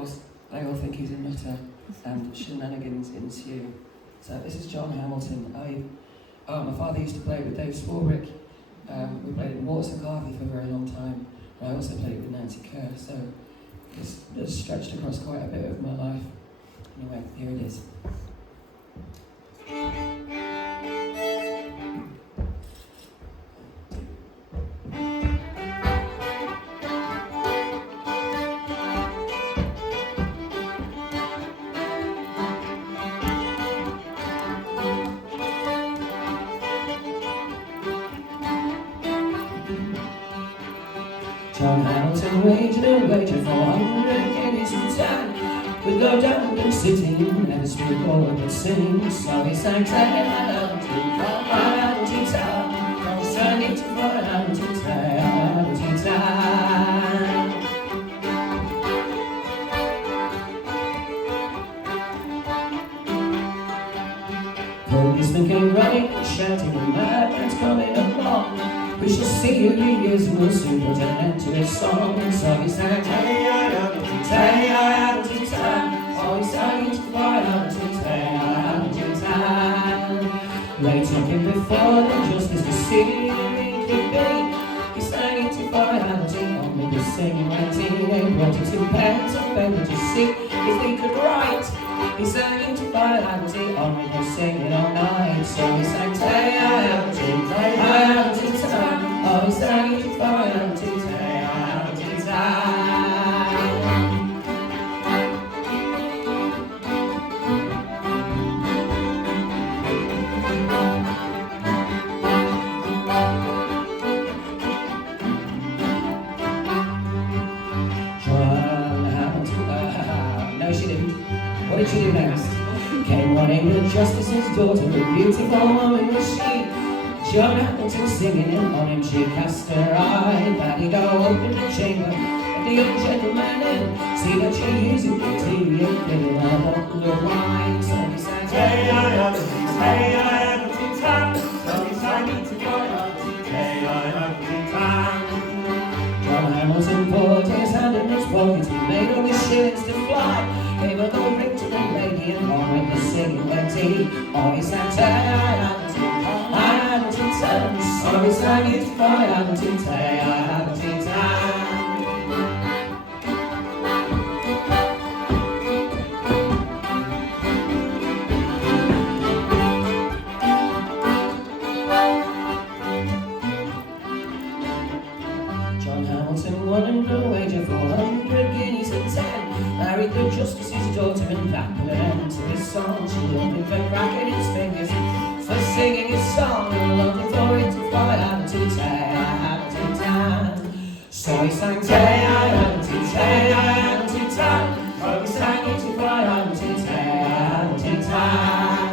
course, they all think he's a nutter, and shenanigans ensue. So this is John Hamilton. My father used to play with Dave Swarbrick. We played in Eliza Carthy for a very long time. And I also played with Nancy Kerr, so it's stretched across quite a bit of my life. Anyway, here it is. John Hamilton waged a wager for 100 guineas in time. We'd go down and sitting as we go but sing. So he sang, take my love to town. Don't send it for an to town. Policemen came running, shouting, the madman's coming along. We shall see you years, we'll soon put an end to his song. So he sang, tay-I-am-to-tay-I-am-to-tay. Oh, he sang it tay-I-am-to-tay. They took him before the justice to see who he could be. He sang it tay-I-am-to-tay. On the singing went in, they brought him 2 pens and paper to see if he could write. He sang it tay-I-am-to-tay. On the singing all night. So he sang tay-I-am-to-tay. Oh, he sang it tay-I-am-to-tay. No, she didn't. What did she do next? Came running the justice's daughter, a beautiful woman was she. John Hamilton singing in on him, she cast her eye. Bade he go open the chamber, let the young gentleman in. See that you're using the tea and filling a bottle of wine. So he sang, tay-I-am-to-tay. So he sang it tay-I-am-to-tay. John Hamilton put his hand in his pocket and made all his shillings to fly. Gave a gold ring to the lady and on with the singing went he. Oh, he sang tay-I-am-to-tay. So he sang it tay-I-am-to-tay, I-am-to-tay. John Hamilton won a wager for 100 guineas and 10. Married the justice's daughter and that put an end to his song. She loved him for cracking his fingers, for singing his song, and loved him for it to fly I-am-to-tay, I-am-to-tay. So he sang tay-I-am-to-tay, I-am-to-tay. So he sang it to fly I-am-to-tay, I-am-to-tay.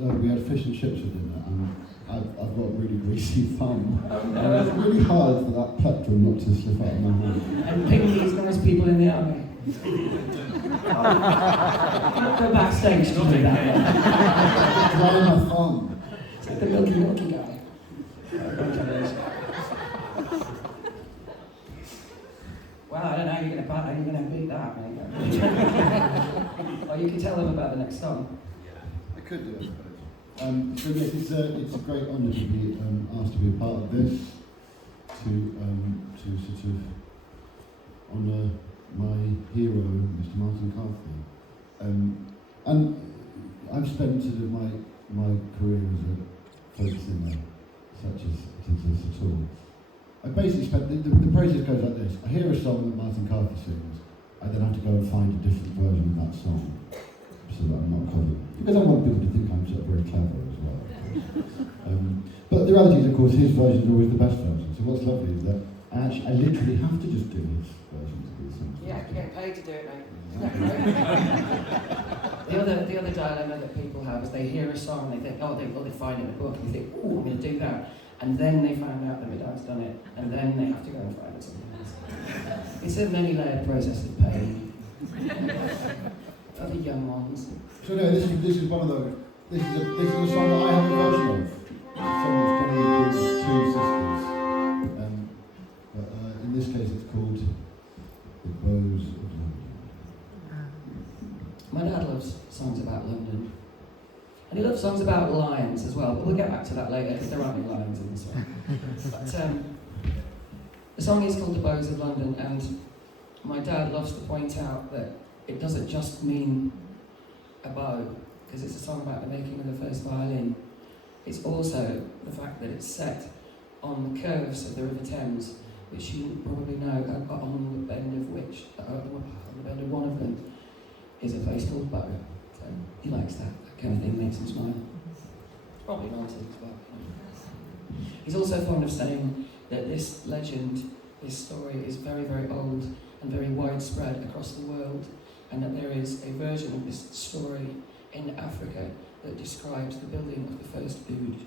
We had fish and chips for dinner, and I've got a really greasy thumb. And it's really hard for that plectrum not to slip out of my hand. And ping these nice people in the army. Go backstage to do that. Dry my thumb. It's like the milky guy. Well, I don't know how you're going to beat that, mate. Or you can tell them about the next song. I could do it, I suppose. So yes, it's a great honour to be asked to be a part of this, to sort of honour my hero, Mr. Martin Carthy. And I've spent sort of my career as a folk singer, such as it is this at all. I basically spent, the process goes like this: I hear a song that Martin Carthy sings, I then have to go and find a different version of that song, so that I'm not covered. Because I want people to think I'm sort of very clever as well. But the reality is, of course, his versions are always the best versions. So what's lovely is that I literally have to just do his versions of these songs. Yeah, you get paid to do it, mate. The other dilemma that people have is they hear a song and they think, they find it in a book and they think, oh, I'm going to do that. And then they find out that my dad's done it, and then they have to go and find it something else. It's a many-layered process of pain. Other young ones. So no, this is one of the. This is a song that I have a version of. It's a song that's generally called Two Sisters. But in this case it's called The Bows of London. My dad loves songs about London. And he loves songs about lions as well, but we'll get back to that later because there aren't any lions in this one. But the song is called The Bows of London, and my dad loves to point out that it doesn't just mean a bow, because it's a song about the making of the first violin. It's also the fact that it's set on the curves of the River Thames, which you probably know, on the bend of which, on the bend of one of them, is a place called Bow. So he likes that kind of thing, makes him smile. It's probably nonsense, but he's also fond of saying that this legend, this story, is very, very old and very widespread across the world, and that there is a version of this story in Africa that describes the building of the first oud.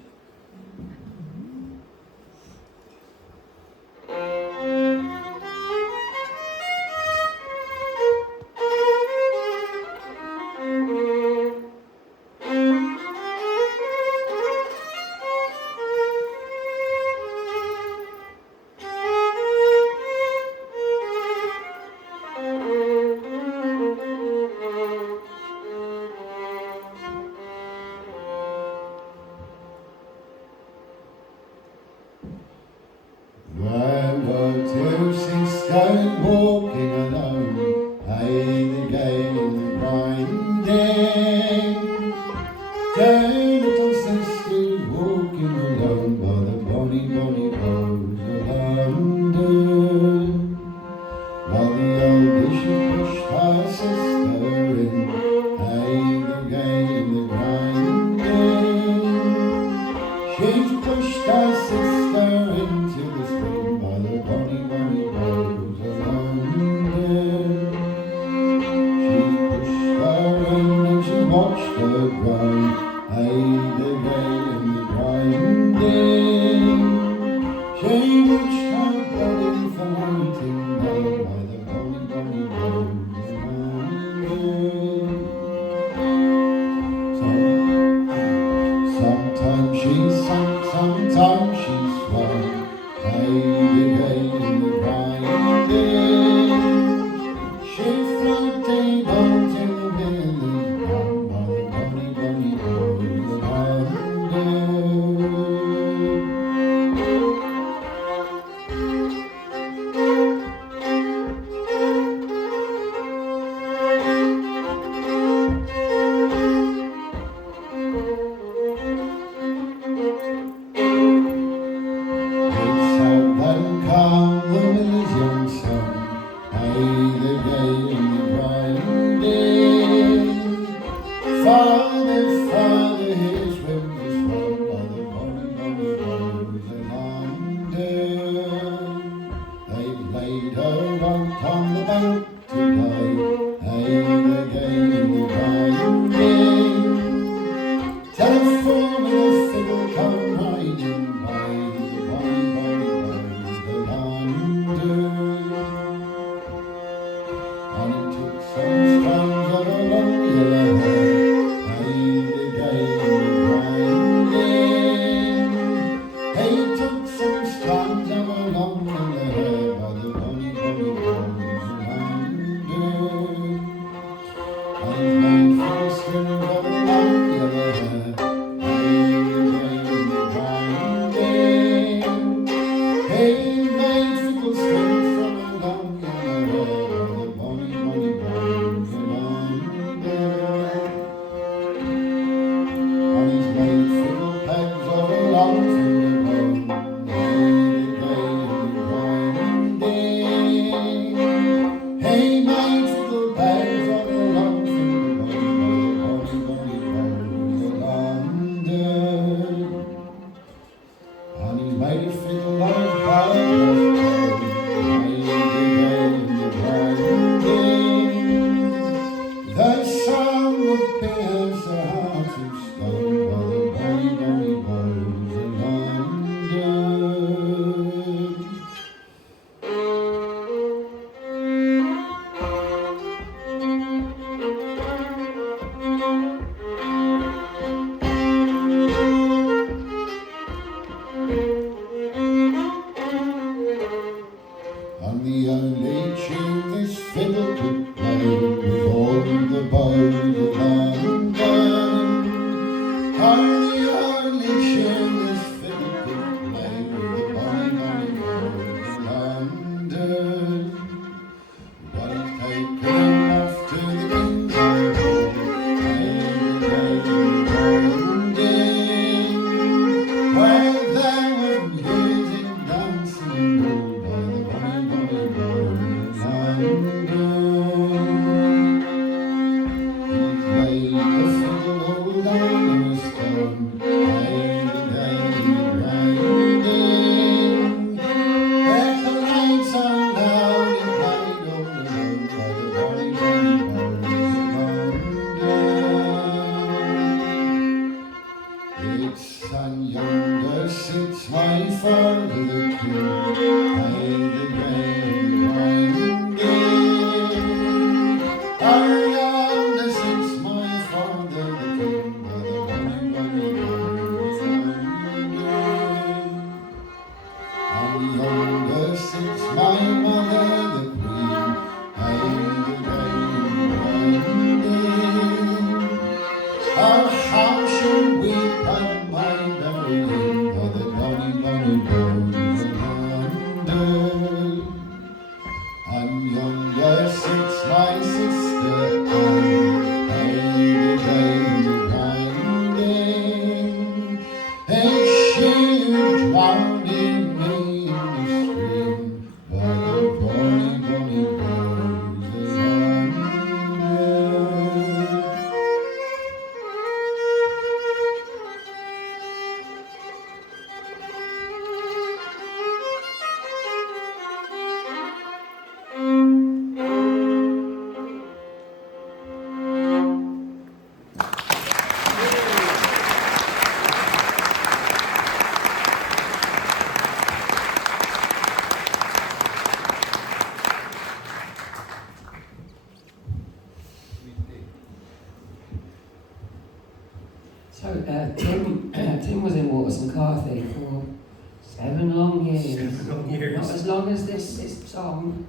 Not as long as this song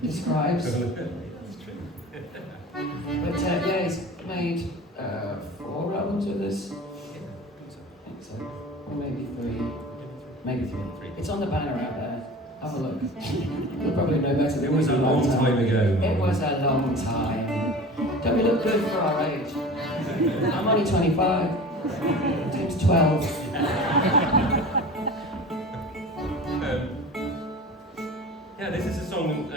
describes. But yeah, he's made 4 albums with us. I think so. Or maybe 3. Maybe 3. It's on the banner out there. Have a look. You'll probably know better than It was a long time ago. It was a long time. Don't we look good for our age? I'm only 25. Tim's 12. Yeah, this is a song,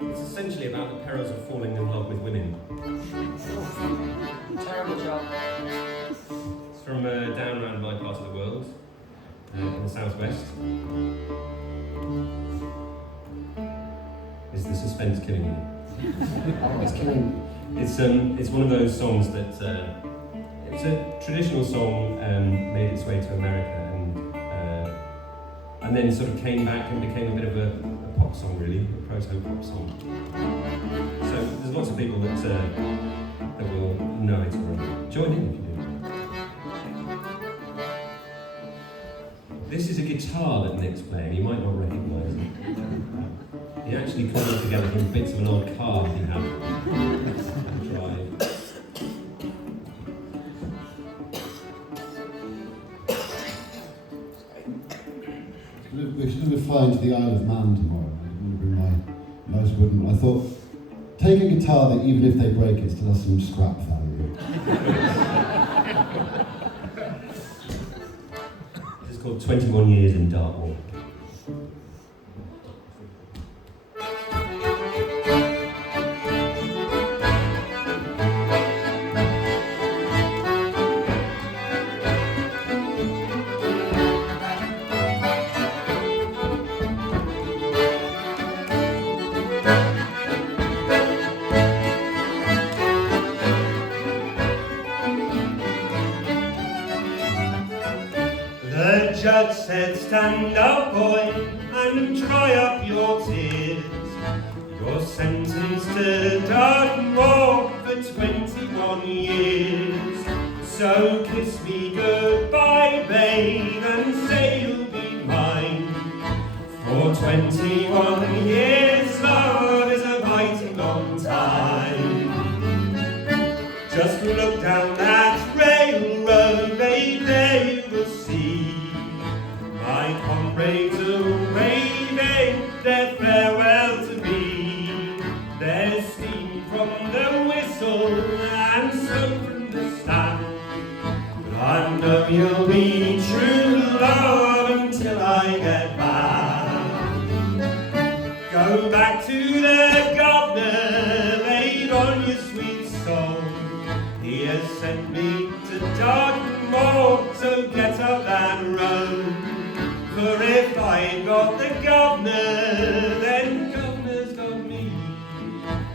it's essentially about the perils of falling in love with women. Terrible job. It's from down around my part of the world, in the southwest. Is the suspense killing you? Oh, it's killing. It's one of those songs that it's a traditional song, made its way to America and then sort of came back and became a bit of a pop song, really, a proto-pop song. So there's lots of people that will know it or join in if you do. This is a guitar that Nick's playing. You might not recognise it. He actually cobbled it together from bits of an old car he had. We should have flying to the Isle of Man tomorrow. I didn't want to bring my nice wooden. I thought, take a guitar that even if they break it still has some scrap value. This is called 21 Years in Dartmoor. The judge said, stand up, boy, and dry up your tears. You're sentenced to Dartmoor for 21 years. So kiss me goodbye, babe, and say you'll be mine. For 21 years, love is a mighty long time. Just look down that railroad, babe, there you will see my comrades waving their farewell to me. There's steam from the whistle and smoke from the stand. But I know you'll be true love until I get back. Go back to the governor, babe, on your sweet soul. He has sent me to Dartmoor, so get up that road. For if I ain't got the governor, then governor's got me.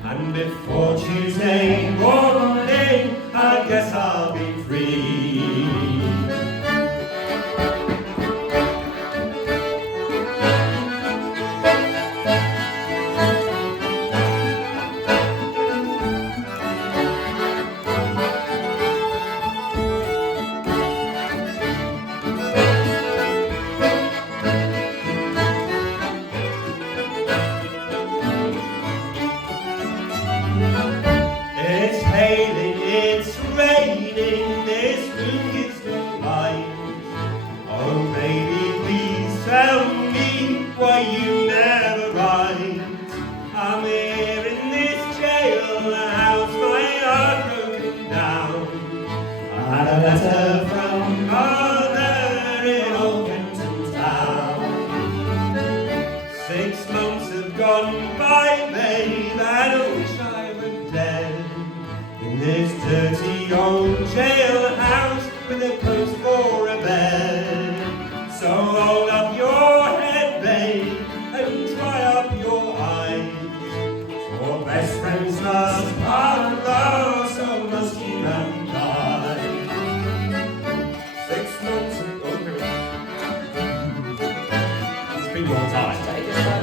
And before Tuesday morning, I guess I'll be free. It's hailing, it's raining, this room gets no light. Oh baby, please tell me why you never write. I'm here in this jailhouse, my heart broken down. I had a letter from mother in old Kenton town. 6 months have gone by, babe, and I wish I were dead. In this dirty old jailhouse with a post for a bed. So hold up your head, babe, and dry up your eyes. For best friends must part, love, so must you and I. 6 months ago. It's been a long time. Take us back.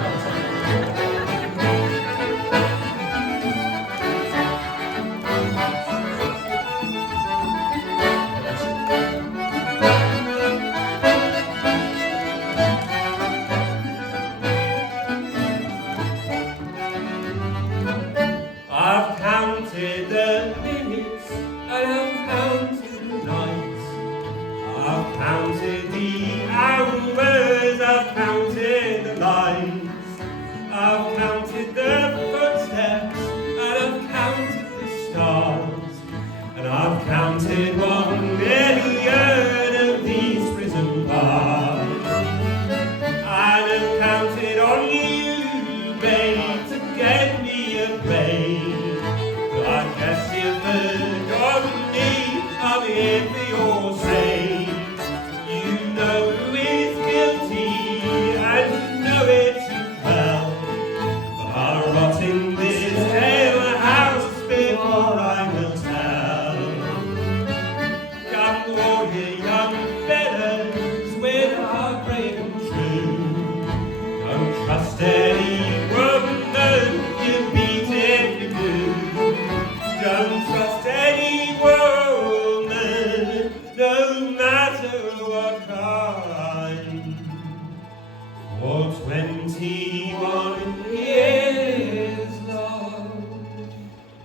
For 21 years long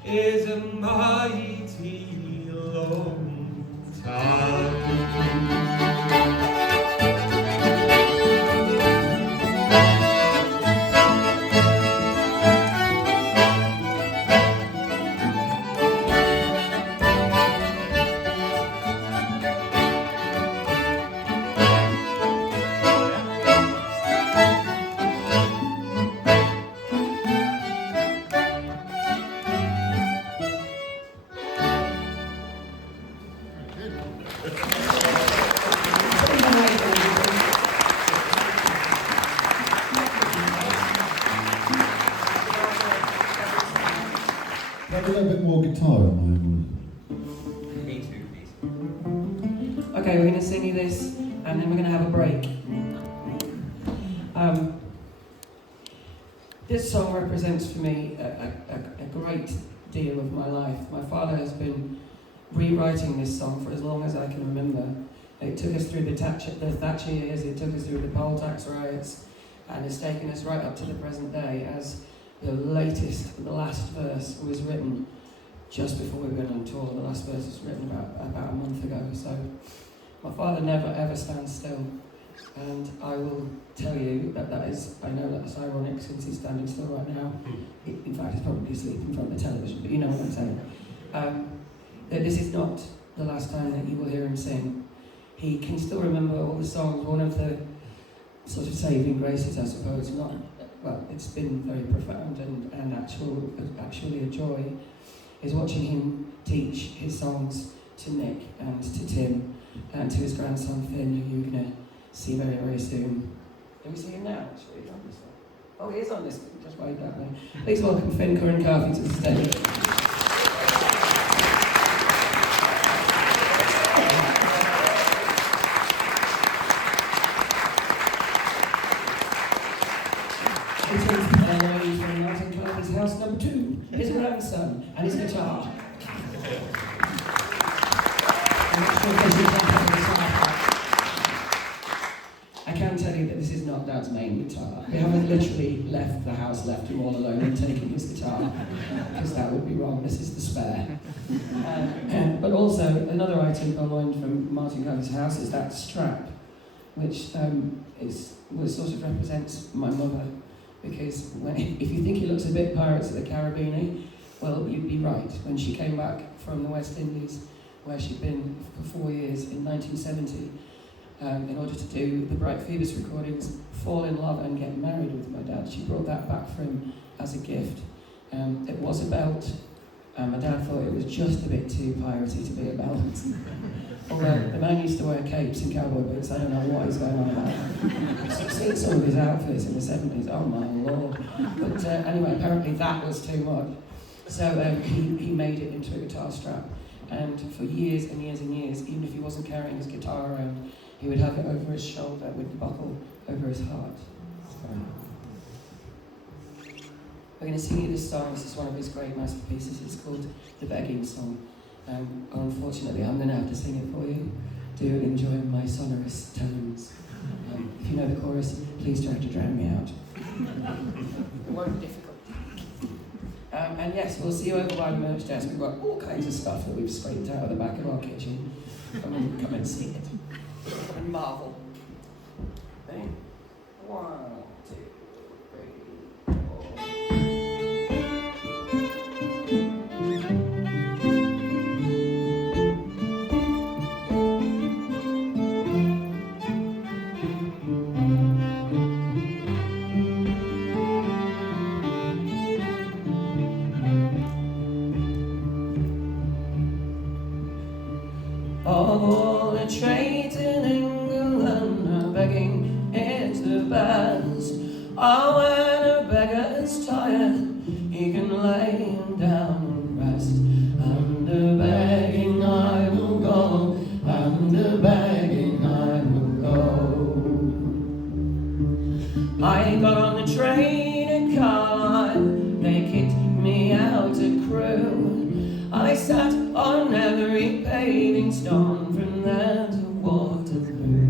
is a mighty long time. A little bit more guitar in mine. Me too, please. Okay, we're going to sing you this, and then we're going to have a break. This song represents for me a great deal of my life. My father has been rewriting this song for as long as I can remember. It took us through the Thatcher years, it took us through the poll tax riots, and it's taken us right up to the present day as the last verse was written just before we went on tour. The last verse was written about a month ago. So my father never ever stands still. And I will tell you that is, I know that's ironic since he's standing still right now. In fact, he's probably asleep in front of the television, but you know what I'm saying. That this is not the last time that you will hear him sing. He can still remember all the songs. One of the sort of saving graces, I suppose, it's been very profound and actually a joy, is watching him teach his songs to Nick and to Tim and to his grandson Finn, who you're going to see very, very soon. Can we see him now, actually? Oh, he is on this. Just wave that way. Please welcome Finn Curran-Carthy to the stage. House number 2, his grandson and his guitar. I can tell you that this is not Dad's main guitar. We haven't literally left the house, left him all alone and taken his guitar, because that would be wrong. This is the spare. But also, another item purloined from Martin Carthy's house is that strap, which sort of represents my mother. Because if you think he looks a bit Pirates of the Caribbean, well, you'd be right. When she came back from the West Indies, where she'd been for 4 years in 1970, in order to do the Bright Phoebus recordings, fall in love and get married with my dad, she brought that back for him as a gift. It was a belt, and my dad thought it was just a bit too piratey to be a belt. Although the man used to wear capes and cowboy boots, I don't know what he's going on about. I've seen some of his outfits in the 70s, oh my lord. But anyway, apparently that was too much. So he made it into a guitar strap. And for years and years and years, even if he wasn't carrying his guitar around, he would have it over his shoulder with the buckle over his heart. We're going to sing you this song. This is one of his great masterpieces. It's called The Begging Song. Unfortunately, I'm going to have to sing it for you. Do enjoy my sonorous tones. If you know the chorus, please try to drown me out. It won't be difficult. And yes, we'll see you over by the merch desk. We've got all kinds of stuff that we've scraped out of the back of our kitchen. Come and see it. Come and marvel. Okay. 1, 2, 3, 4. All the trades in England are begging is the best. Oh, when a beggar's tired, he can lay him down and rest. Under begging I will go, under begging I will go. I got on the train at Carlisle, they kicked me out at Crewe. I sat on every paving stone from there to Waterloo.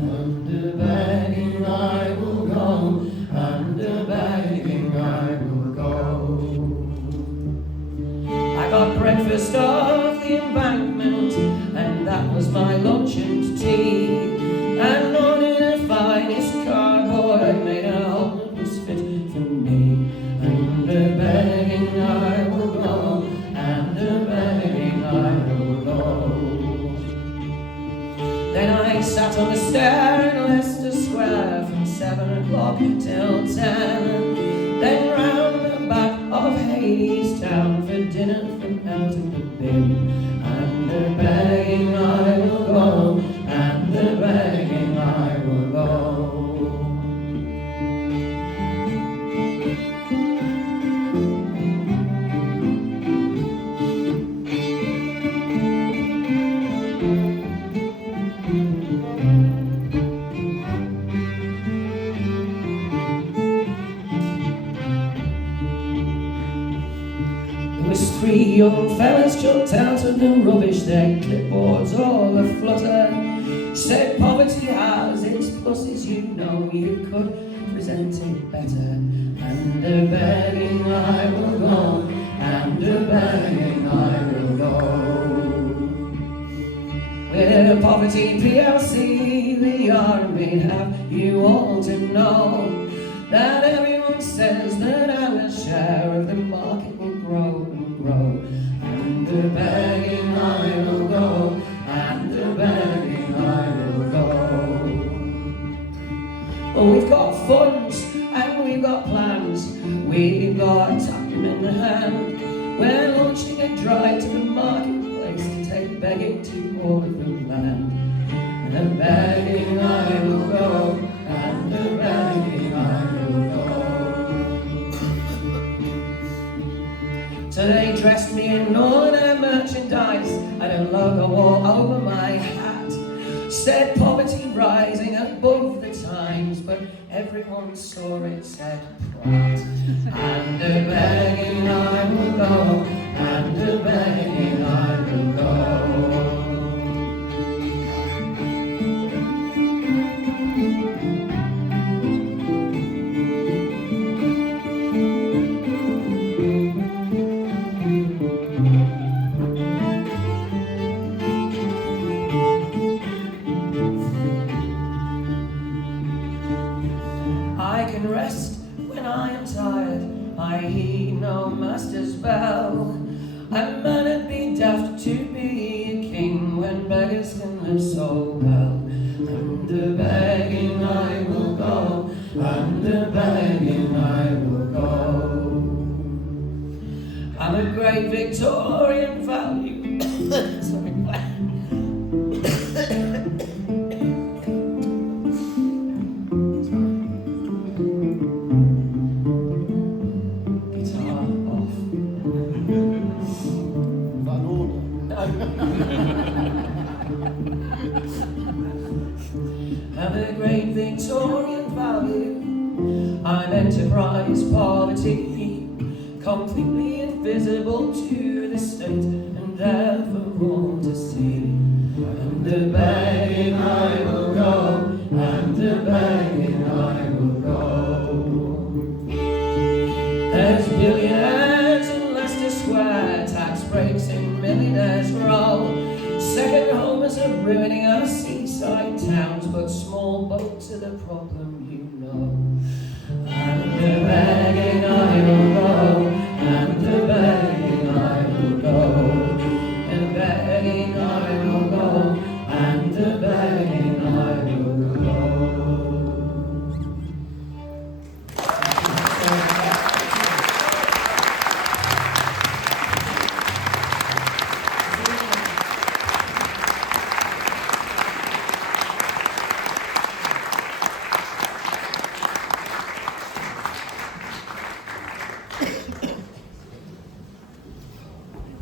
Under begging I will go, stare in Leicester Square from 7 o'clock till 10. Then round the back of Hades Town for dinner from out of the bin. And the begging I will go, and the begging I will go. There was 3 young fellas jumped out of the rubbish, their clipboards all aflutter. Said poverty has its pluses, you know, you could present it better. And a begging I will go, and a begging I will go. We're Poverty PLC, the army have you all to know that everyone says that our share of the market will grow and grow. And a begging I will go, and a begging I will go. Oh, we've got funds and we've got plans, we've got time in the hand. We're launching a drive to the marketplace to take begging to all of the land. And a begging I will go, and a begging I will go. So they dressed me in all their merchandise, and a logo all over my hat. Said poverty rising above the times, but everyone saw it, said Pratt. And a begging I will go, and a begging I will go. I can rest when I am tired, I heed no master's bell. A man would be daft to be a king when beggars can live so well. And a begging I will go, and a begging I will go. I'm a great Victorian value. Sorry. Have a great Victorian value. I'm enterprise poverty, completely invisible to the state and everyone to see. And a begging I will go, and a begging I will go. There's billionaires in Leicester Square, tax breaks in Millionaires Row. Second homers are ruining our seaside towns, but small boats are the problem, you know. And a begging I will go,